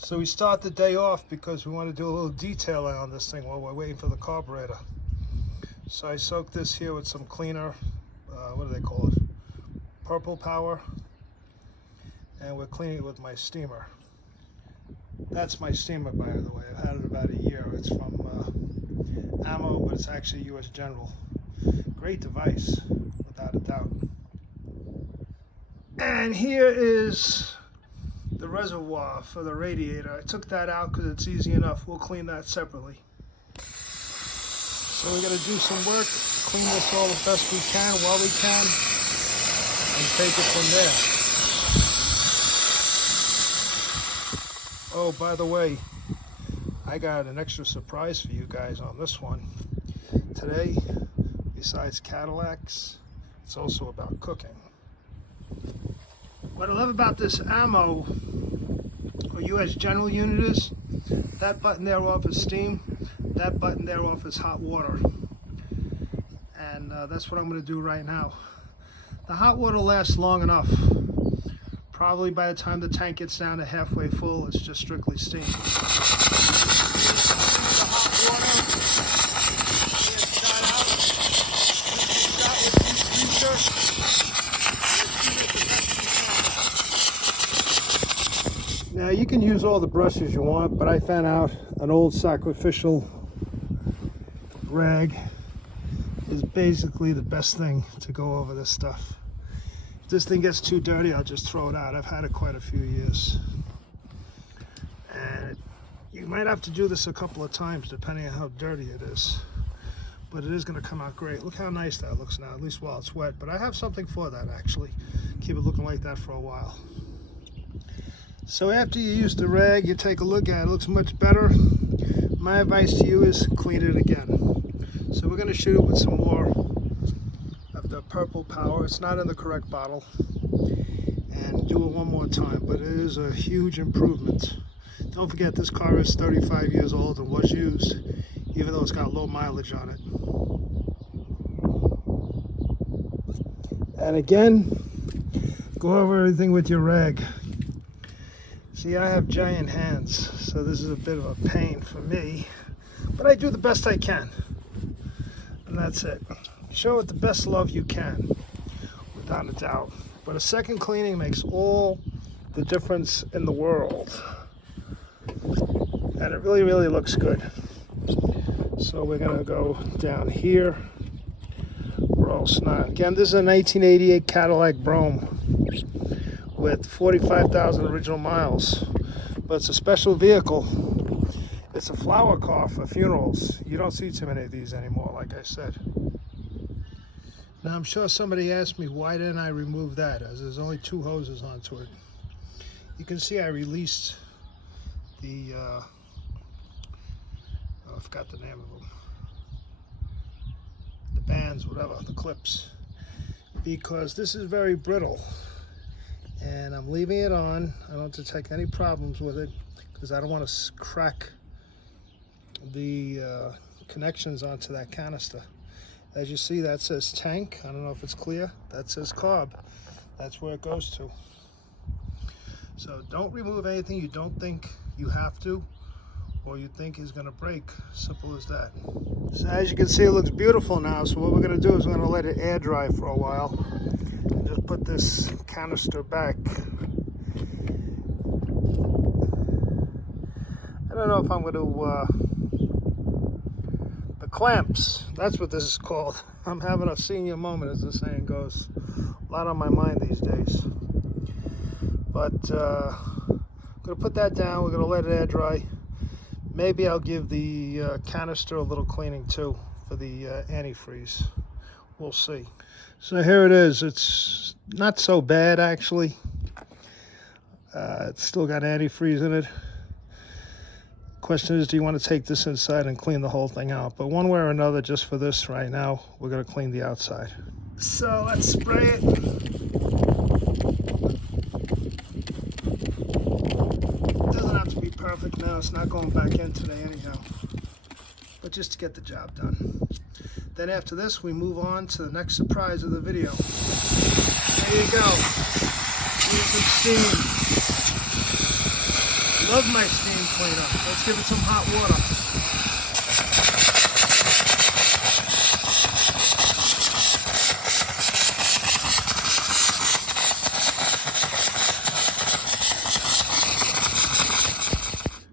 So we start the day off because we want to do a little detailing on this thing while we're waiting for the carburetor. So I soaked this here with some cleaner, what do they call it? Purple Power. And we're cleaning it with my steamer. That's my steamer, by the way. I've had it about a year. It's from Ammo, but it's actually US General. Great device, without a doubt. And here is the reservoir for the radiator. I took that out because it's easy enough. We'll clean that separately. So we're going to do some work, clean this all the best we can while we can, and take it from there. Oh, by the way, I got an extra surprise for you guys on this one. Today, besides Cadillacs, it's also about cooking. What I love about this Ammo or US General unit is that button there offers steam, that button there offers hot water. And that's what I'm going to do right now. The hot water lasts long enough. Probably by the time the tank gets down to halfway full, it's just strictly steam. Now you can use all the brushes you want, but I found out an old sacrificial rag is basically the best thing to go over this stuff. If this thing gets too dirty, I'll just throw it out. I've had it quite a few years. And you might have to do this a couple of times depending on how dirty it is. But it is going to come out great. Look how nice that looks now, at least while it's wet. But I have something for that actually. Keep it looking like that for a while. So after you use the rag, you take a look at it. It looks much better. My advice to you is clean it again. So we're going to shoot it with some more of the Purple Power. It's not in the correct bottle. And do it one more time. But it is a huge improvement. Don't forget, this car is 35 years old and was used, even though it's got low mileage on it. And again, go over everything with your rag. See, I have giant hands, so this is a bit of a pain for me, but I do the best I can, and that's it. Show it the best love you can, without a doubt. But a second cleaning makes all the difference in the world, and it really, really looks good. So we're gonna go down here. We're all snot. Again, this is a 1988 Cadillac Brougham with 45,000 original miles, but it's a special vehicle. It's a flower car for funerals. You don't see too many of these anymore, like I said. Now I'm sure somebody asked me why didn't I remove that, as there's only 2 hoses onto it. You can see I released the oh, I forgot the name of them, the bands, whatever, the clips, because this is very brittle. And I'm leaving it on. I don't detect any problems with it because I don't want to crack the connections onto that canister. As you see, that says tank. I don't know if it's clear. That says carb. That's where it goes to. So don't remove anything you don't think you have to or you think is going to break. Simple as that. So as you can see, it looks beautiful now. So what we're going to do is we're going to let it air dry for a while. Just put this canister back. I don't know if I'm going to, the clamps, that's what this is called. I'm having a senior moment, as the saying goes. A lot on my mind these days. But I'm going to put that down. We're going to let it air dry. Maybe I'll give the canister a little cleaning too for the antifreeze. We'll see. So here it is. It's not so bad actually. It's still got antifreeze in it. Question is, do you want to take this inside and clean the whole thing out? But one way or another, just for this right now, we're going to clean the outside. So let's spray it. It doesn't have to be perfect now. It's not going back in today anyhow. But just to get the job done. Then after this, we move on to the next surprise of the video. There you go. Here's some steam. Love my steam cleaner. Let's give it some hot water.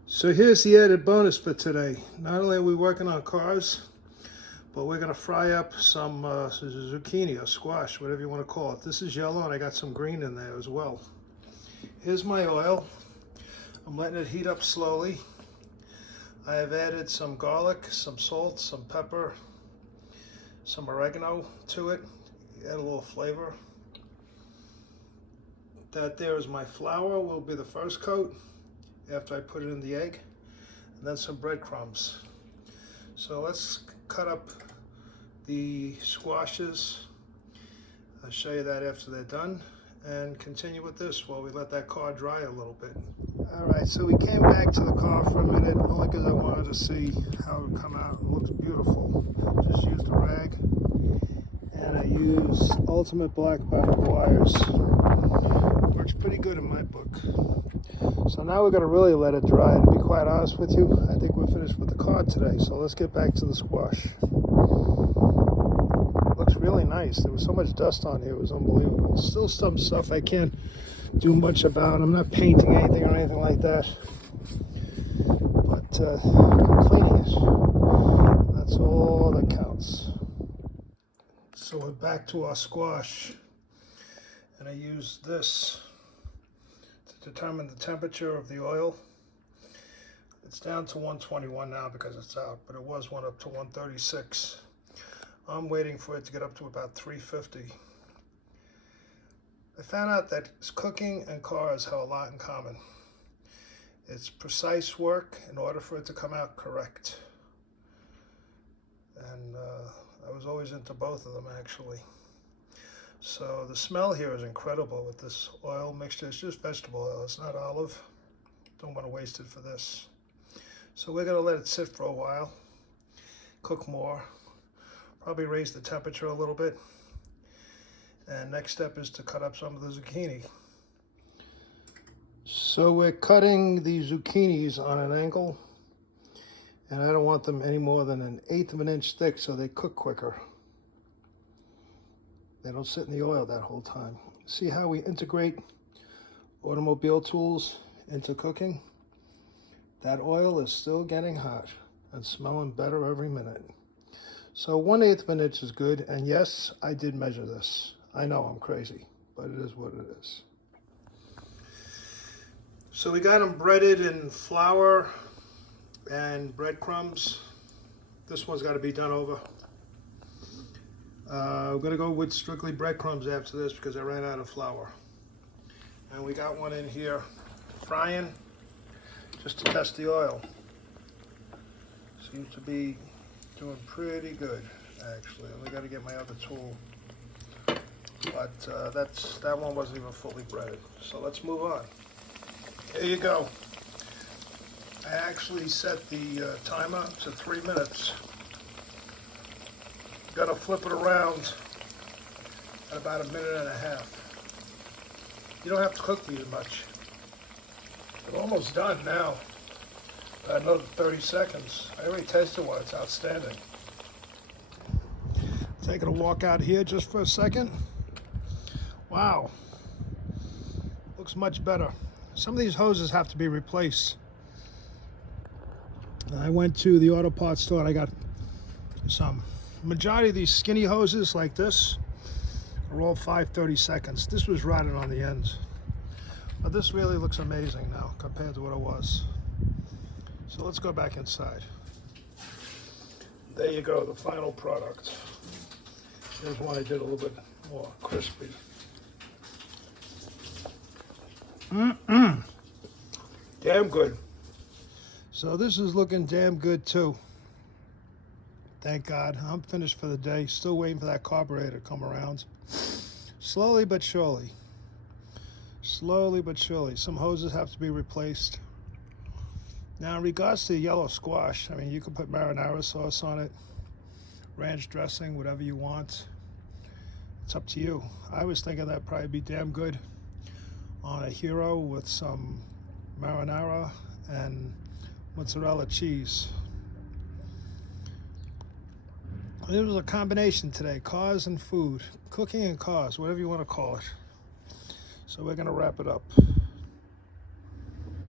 So here's the added bonus for today. Not only are we working on cars, but we're gonna fry up some zucchini or squash, whatever you want to call it. This is yellow and I got some green in there as well. Here's my oil. I'm letting it heat up slowly. I have added some garlic, some salt, some pepper, some oregano to it. Add a little flavor. That there is my flour, will be the first coat after I put it in the egg, and then some breadcrumbs. So let's cut up the squashes. I'll show you that after they're done, and continue with this while we let that car dry a little bit. All right, so we came back to the car for a minute, only because I wanted to see how it would come out. It looks beautiful. Just used a rag, and I use Ultimate Black Powder wires. Works pretty good in my book. So now we're going to really let it dry, and to be quite honest with you, I think we're finished with the car today. So let's get back to the squash. Looks really nice. There was so much dust on here, it was unbelievable. Still some stuff I can't do much about. I'm not painting anything or anything like that, but cleaning it. That's all that counts. So we're back to our squash, and I use this to determine the temperature of the oil. It's down to 121 now because it's out, but it was one up to 136. I'm waiting for it to get up to about 350. I found out that cooking and cars have a lot in common. It's precise work in order for it to come out correct. And I was always into both of them, actually. So the smell here is incredible with this oil mixture. It's just vegetable oil, it's not olive. Don't want to waste it for this. So we're going to let it sit for a while, cook more, probably raise the temperature a little bit. And next step is to cut up some of the zucchini. So we're cutting the zucchinis on an angle, and I don't want them any more than 1/8 of an inch thick so they cook quicker. They don't sit in the oil that whole time. See how we integrate automobile tools into cooking? That oil is still getting hot and smelling better every minute. So 1/8 of an inch is good, and yes, I did measure this. I know I'm crazy, but it is what it is. So we got them breaded in flour and breadcrumbs. This one's got to be done over. We're going to go with strictly breadcrumbs after this because I ran out of flour. And we got one in here frying just to test the oil. Seems to be doing pretty good, actually. We got to get my other tool. But that one wasn't even fully breaded. So let's move on. Here you go. I actually set the timer to 3 minutes. Got to flip it around at about 1.5 minutes. You don't have to cook these much. They're almost done now. Another 30 seconds. I already tasted one. It's outstanding. Taking a walk out here just for a second. Wow. Looks much better. Some of these hoses have to be replaced. I went to the auto parts store and I got some. The majority of these skinny hoses like this are all 5/30 seconds. This was rotted on the ends. But this really looks amazing now compared to what it was. So let's go back inside. There you go, the final product. Here's one I did a little bit more crispy. Damn good. So this is looking damn good too. Thank God. I'm finished for the day. Still waiting for that carburetor to come around. Slowly but surely. Slowly but surely. Some hoses have to be replaced. Now in regards to the yellow squash, I mean, you can put marinara sauce on it, ranch dressing, whatever you want. It's up to you. I was thinking that'd probably be damn good on a Hero with some marinara, and mozzarella cheese. It was a combination today, cars and food, cooking and cars, whatever you want to call it. So we're going to wrap it up.